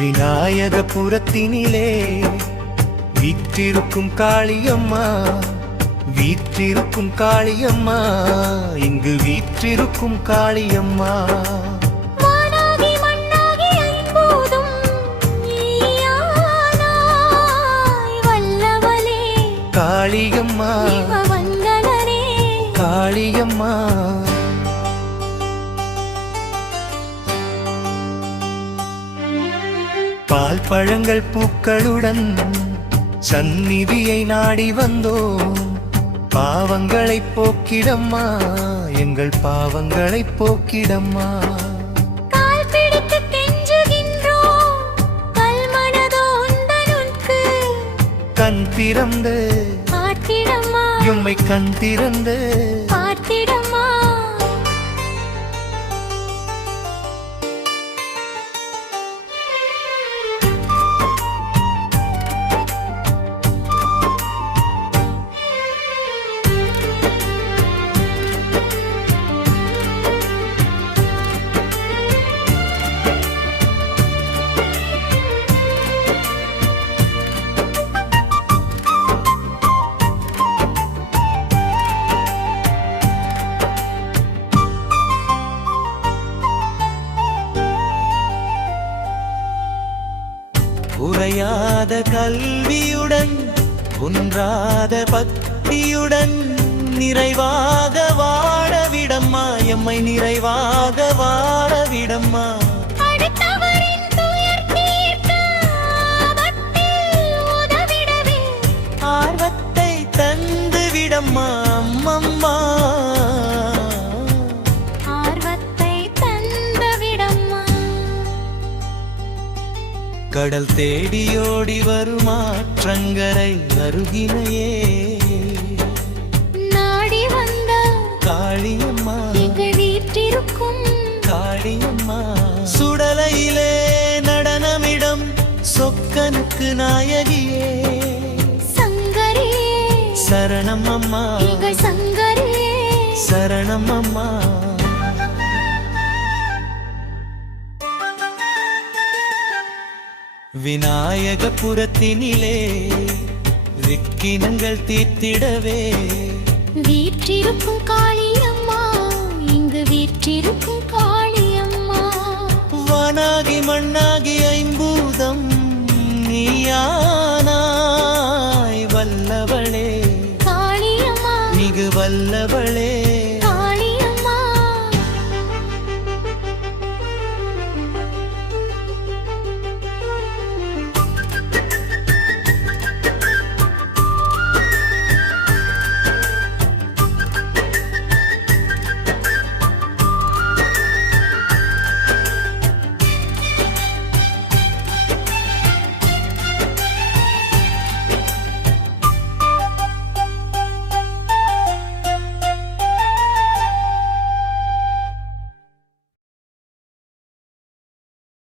விநாயகபுரத்தினிலே வீற்றிருக்கும் காளியம்மா, வீற்றிருக்கும் காளியம்மா, இங்கு வீற்றிருக்கும் காளியம்மா. காளியம்மா காளியம்மா, பால் பழங்கள் பூக்களுடன் சந்நிதியை நாடி வந்தோம். பாவங்களை போக்கிடம்மா, எங்கள் பாவங்களை போக்கிடம்மா. கண் திறந்து எம்மை கண் திறந்து பார்த்திடம்மா. குறையாத கல்வியுடன் குன்றாத பக்தியுடன் நிறைவாக வாழவிடம்மா, எம்மை நிறைவாக வாழவிடம்மா. ஆர்வத்தை தந்து விடம்மா அம்மம்மா, கடல் தேடியோடி வரும் ஆற்றங்கரை அருகினையே நாடி வந்த காளியம்மா, வீற்றிருக்கும் காளியம்மா. சுடலையிலே நடனமிடம் சொக்கனுக்கு நாயகியே சங்கரியே சரணம் அம்மா, சங்கரியே சரணம் அம்மா. விநாயகபுரத்தினிலே விக்கினங்கள் தீர்த்திடவே வீற்றிருக்கும் காளியம்மா, இங்கு வீற்றிருக்கும் காளியம்மா. வானாகி மண்ணாகி ஐம்பூதம் நீயா